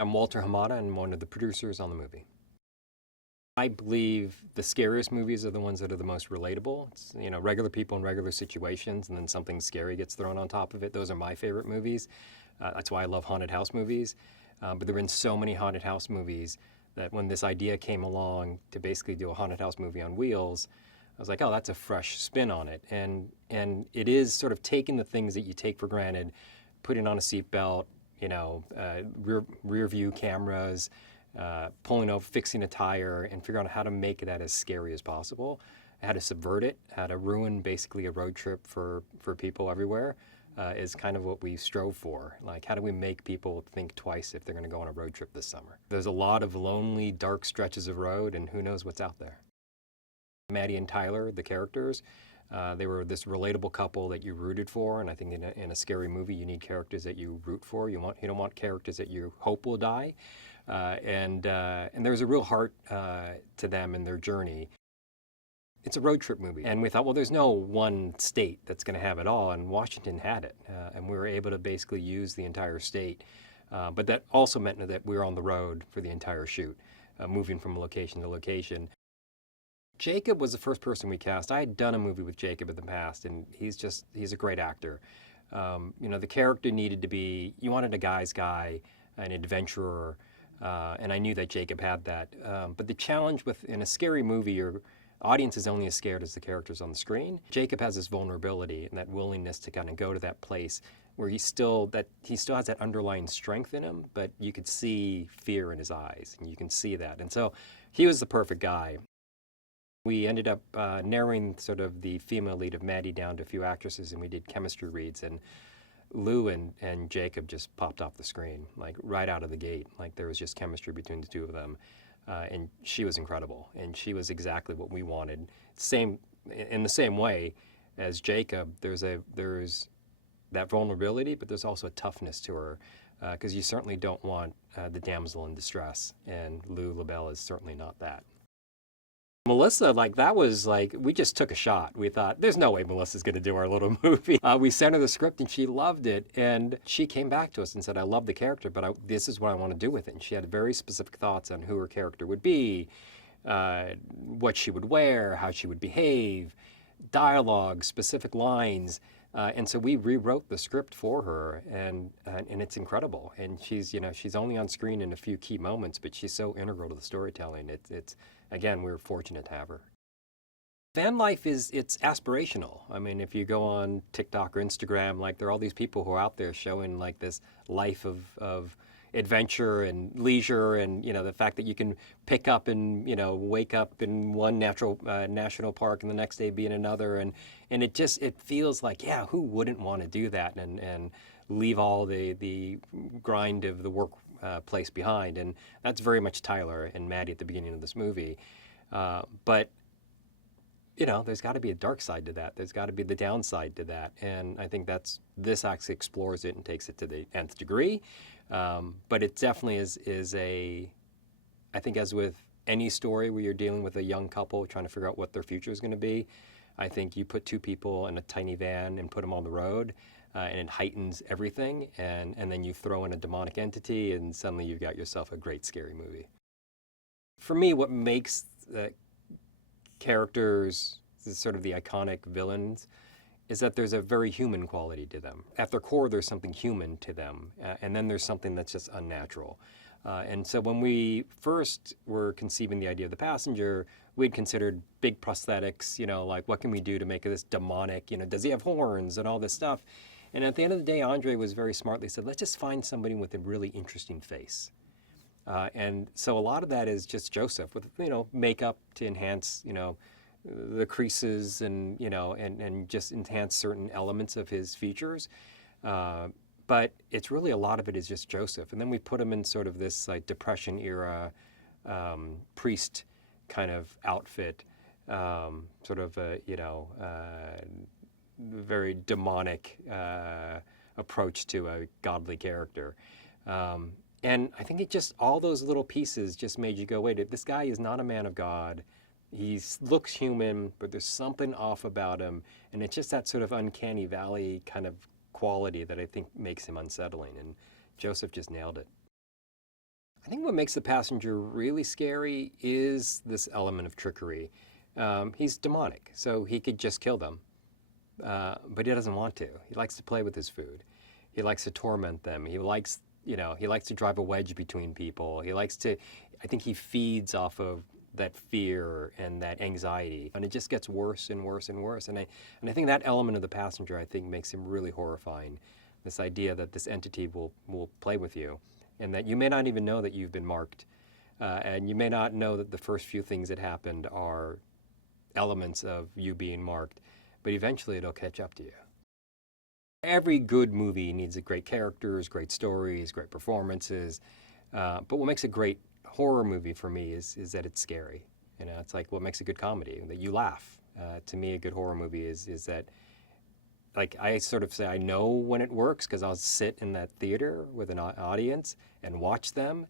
I'm Walter Hamada, and I'm one of the producers on the movie. I believe the scariest movies are the ones that are the most relatable. It's, regular people in regular situations, and then something scary gets thrown on top of it. Those are my favorite movies. That's why I love haunted house movies. But there have been so many haunted house movies that when this idea came along to basically do a haunted house movie on wheels, I was like, oh, that's a fresh spin on it. And it is sort of taking the things that you take for granted, putting on a seatbelt, rear view cameras, pulling over, fixing a tire, and figuring out how to make that as scary as possible, how to subvert it, how to ruin basically a road trip for people everywhere, is kind of what we strove for. Like, how do we make people think twice if they're going to go on a road trip this summer? There's a lot of lonely, dark stretches of road, and who knows what's out there. Maddie and Tyler, the characters, they were this relatable couple that you rooted for, and I think in a scary movie, you need characters that you root for. You don't want characters that you hope will die, and there's a real heart to them and their journey. It's a road trip movie, and we thought, well, there's no one state that's going to have it all, and Washington had it, and we were able to basically use the entire state. But that also meant that we were on the road for the entire shoot, moving from location to location. Jacob was the first person we cast. I had done a movie with Jacob in the past, and he's a great actor. The character needed to be, you wanted a guy's guy, an adventurer, and I knew that Jacob had that. But the challenge in a scary movie, your audience is only as scared as the characters on the screen. Jacob has this vulnerability and that willingness to kind of go to that place where he still has that underlying strength in him, but you could see fear in his eyes, and you can see that. And so he was the perfect guy. We ended up narrowing sort of the female lead of Maddie down to a few actresses, and we did chemistry reads, and Lou and Jacob just popped off the screen, like right out of the gate. Like there was just chemistry between the two of them, and she was incredible, and she was exactly what we wanted. In the same way as Jacob, there's that vulnerability, but there's also a toughness to her, because you certainly don't want the damsel in distress, and Lou Llobell is certainly not that. Melissa, we just took a shot. We thought, there's no way Melissa's going to do our little movie. We sent her the script and she loved it. And she came back to us and said, I love the character, but this is what I want to do with it. And she had very specific thoughts on who her character would be, what she would wear, how she would behave, dialogue, specific lines. And so we rewrote the script for her, and it's incredible. And she's only on screen in a few key moments, but she's so integral to the storytelling. It's again, we're fortunate to have her. Van life it's aspirational. I mean, if you go on TikTok or Instagram, like there are all these people who are out there showing like this life of adventure and leisure, and the fact that you can pick up and wake up in one national park and the next day be in another, and it feels like, yeah, who wouldn't want to do that and leave all the grind of the work place behind. And that's very much Tyler and Maddie at the beginning of this movie, but there's got to be a dark side to that. There's got to be the downside to that. And I think this actually explores it and takes it to the nth degree. But it definitely I think as with any story where you're dealing with a young couple trying to figure out what their future is going to be, I think you put two people in a tiny van and put them on the road, and it heightens everything. And then you throw in a demonic entity, and suddenly you've got yourself a great scary movie. For me, what makes characters, sort of the iconic villains, is that there's a very human quality to them. At their core, there's something human to them, and then there's something that's just unnatural. And so when we first were conceiving the idea of The Passenger, we'd considered big prosthetics, like what can we do to make this demonic, does he have horns and all this stuff? And at the end of the day, André was very smartly said, let's just find somebody with a really interesting face. And so a lot of that is just Joseph with, makeup to enhance, the creases and just enhance certain elements of his features. But it's really, a lot of it is just Joseph. And then we put him in sort of this like Depression era priest kind of outfit, sort of a, very demonic approach to a godly character. And I think all those little pieces just made you go, wait, this guy is not a man of God. He looks human, but there's something off about him. And it's just that sort of uncanny valley kind of quality that I think makes him unsettling. And Joseph just nailed it. I think what makes The Passenger really scary is this element of trickery. He's demonic, so he could just kill them, but he doesn't want to. He likes to play with his food. He likes to torment them. He likes, he likes to drive a wedge between people. He likes to, I think he feeds off of that fear and that anxiety, and it just gets worse and worse and worse. And I think that element of The Passenger, I think, makes him really horrifying. This idea that this entity will play with you, and that you may not even know that you've been marked, and you may not know that the first few things that happened are elements of you being marked, but eventually it'll catch up to you. Every good movie needs great characters, great stories, great performances, but what makes a great horror movie for me is that it's scary. It's like what makes a good comedy, that you laugh. To me, a good horror movie is that, like, I sort of say I know when it works because I'll sit in that theater with an audience and watch them,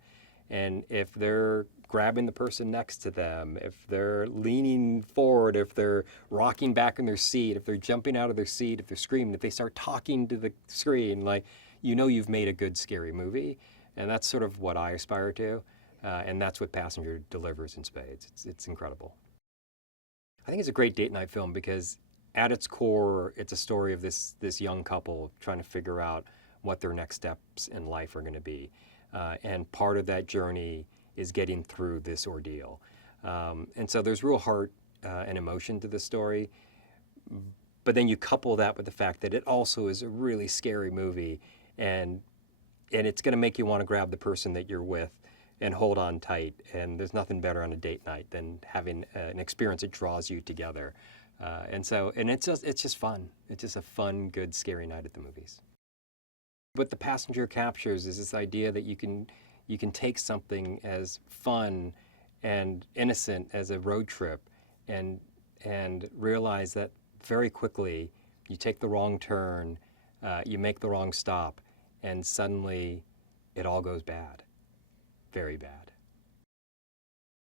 and if they're grabbing the person next to them, if they're leaning forward, if they're rocking back in their seat, if they're jumping out of their seat, if they're screaming, if they start talking to the screen, like, you've made a good scary movie. And that's sort of what I aspire to, and that's what Passenger delivers in spades. It's incredible. I think it's a great date night film because at its core, it's a story of this young couple trying to figure out what their next steps in life are going to be. And part of that journey is getting through this ordeal. And so there's real heart and emotion to the story. But then you couple that with the fact that it also is a really scary movie, and it's going to make you want to grab the person that you're with and hold on tight. And there's nothing better on a date night than having an experience that draws you together. And it's just fun. It's just a fun, good, scary night at the movies. What The Passenger captures is this idea that you can take something as fun and innocent as a road trip and realize that very quickly you take the wrong turn, you make the wrong stop, and suddenly it all goes bad, very bad.